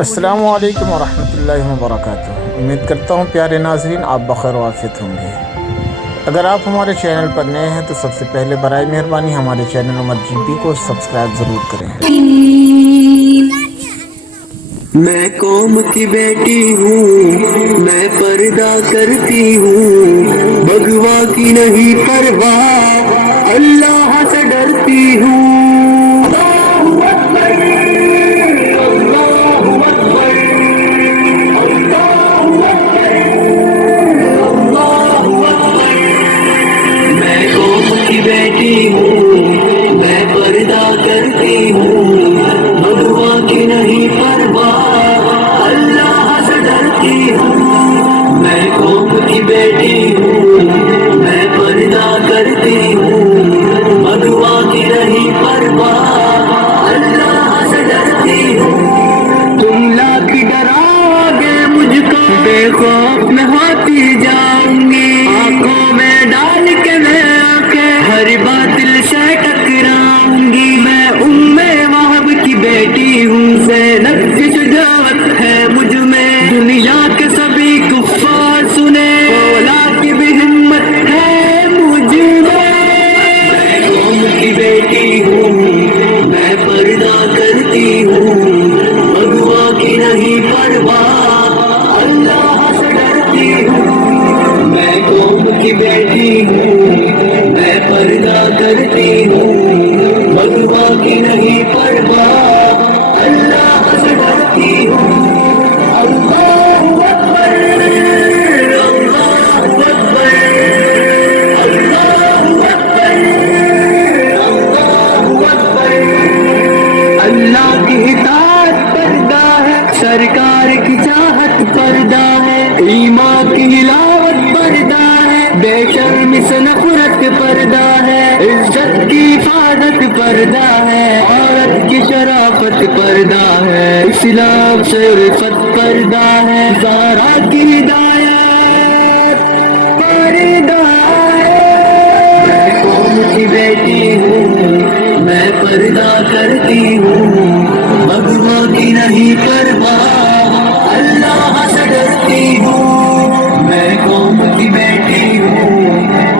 السلام علیکم ورحمۃ اللہ وبرکاتہ۔ امید کرتا ہوں پیارے ناظرین آپ بخیر و عافیت ہوں گے۔ اگر آپ ہمارے چینل پر نئے ہیں تو سب سے پہلے برائے مہربانی ہمارے چینل عمر جی پی کو سبسکرائب ضرور کریں۔ میں قوم کی بیٹی ہوں، میں پردہ کرتی ہوں، بغوا کی نہیں پرواہ، اللہ سے ڈرتی ہوں۔ میں قوم کی بیٹی ہوں، میں پردہ کرتی ہوں، بغوا کی نہیں پرواہ، اللہ سے ڈرتی ہوں۔ میں قوم کی بیٹی ہوں، میں پردہ کرتی ہوں، بغوا کی نہیں پرواہ، اللہ سے ڈرتی ہوں۔ تم لاکھ ڈراؤ گے مجھ کو، بے خوف میں ہوتی جاؤں گی، آنکھوں میں ڈال کے میں آنکھیں ہر باطل سے ٹکراؤں گی۔ میں وہب کی بیٹی ہوں، زینب کی شجاعت ہے مجھ میں، دنیا کے سبھی کفار سنے، اولا کی بھی ہمت ہے مجھ میں۔ میں قوم کی بیٹی ہوں، میں پردہ کرتی ہوں، بغوا کی نہیں پرواہ، اللہ سے ڈرتی ہوں۔ میں قوم کی بیٹی ہوں، میں پردہ کرتی ہوں، بغوا کی نہیں پرواہ، اللہ سے ڈرتی ہوں۔ اللہ اکبر، اللہ اکبر، اللہ اکبر، اللہ اکبر۔ اللہ کی اطاعت پردہ ہے، سرکار کی چاہت پردہ ہے، ایمان کی ہلاوت پردہ ہے، بے شرمی سے نفرت پردہ ہے، عزت کی حفاظت پردہ ہے، عورت کی شرافت پردہ ہے، اسلام سے عرفت پردہ ہے، زہرا کی ہدایت پردہ ہے۔ میں قوم کی بیٹی ہوں، میں پردہ کرتی ہوں، بغوا کی نہیں پرواہ، اللہ سے ڈرتی ہوں۔ میں قوم کی بیٹی ہوں،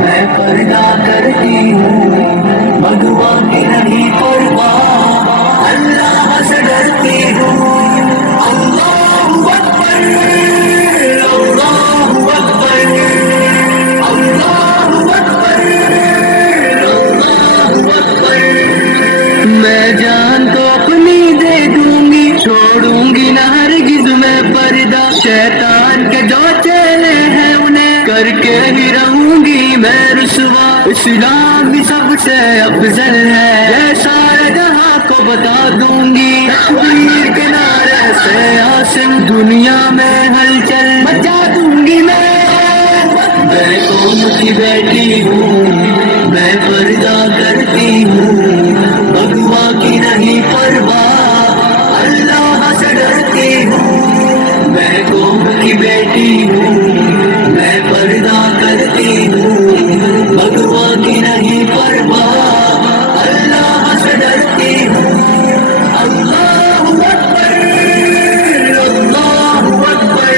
میں پردہ کرتی ہوں، بغوا کی نہیں پرواہ، اللہ سے ڈرتی ہوں۔ اللہ اکبر، اللہ اکبر، اللہ اکبر، اللہ اکبر۔ میں جان تو اپنی دے دوں گی، چھوڑوں گی نہ ہرگز میں پردہ، شیطان کے جو چیلے ہیں انہیں کر کے ہی رہوں گی میں رسوا، اسلام بھی سب سے افضل ہے، یہ سارے جہاں کو بتا دوں گی، تکبیر کے نعرے سے عاصم دنیا میں ہلچل مچا دوں گی میں۔ میں قوم کی بیٹی ہوں، میں پردہ کرتی ہوں، بغوا کی نہیں پرواہ، اللہ سے ڈرتی ہوں۔ میں قوم کی بیٹی ہوں، میں پردہ کرتی ہوں، بغوا کی نہیں پرواہ، اللہ سے ڈرتی ہوں۔ اللہ اکبر، اللہ اکبر،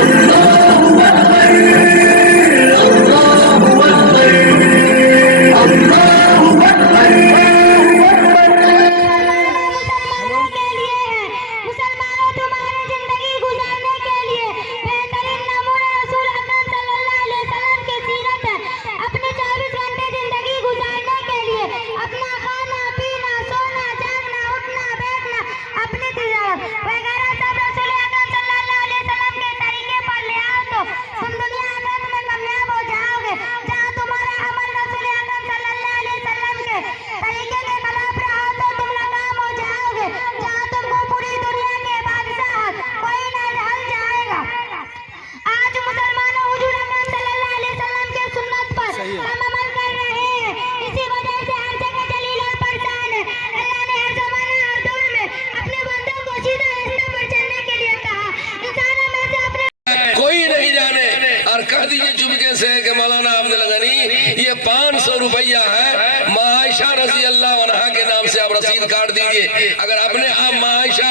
اللہ اکبر، اللہ اکبر، اللہ اکبر۔ مسلمانوں تمہاری زندگی گزارنے کے لیے بہترین نمونہ رسول اکرم صلی اللہ علیہ وسلم کی سیرت ہے۔ اپنے 24 گھنٹے زندگی گزارنے کے لیے اپنا کھانا پینا سونا جاگنا اٹھنا بیٹھنا اپنی تجارت وغیرہ سب رسول اکرم صلی اللہ علیہ وسلم کے طریقے پر لے آؤ تو تم دنیا آخرت میں کامیاب ہو جاؤ گے۔ جہاں تمہارا عمل رسول اکرم صلی اللہ علیہ وسلم کے طریقے کے خلاف رہا تو تم ناکام ہو جاؤ گے۔ جہاں تم کو پوری دنیا کے بادشاہ کوئی نہ ڈھل جائے گا۔ آج مسلمانوں حضور اکرم صلی اللہ علیہ وسلم کے سنت پر ہم عمل کر رہے ہیں، اسی وجہ سے ہر جگہ جلیل اور پرسان ہے۔ اللہ نے ہر زمانہ ہر دور میں اپنے بندوں کو سیدھے راستے پر چلنے کے لیے کہا۔ انسانوں میں سے اپنے کوئی نہیں جانے، اور کہہ دیجئے چپکے سے کہ مولانا عبد الغنی یہ 500 روپیہ ہے، ماں عائشہ رضی اللہ عنہا کے نام سے آپ رسید کاٹ دیجئے۔ اگر اپنے آپ ماں عائشہ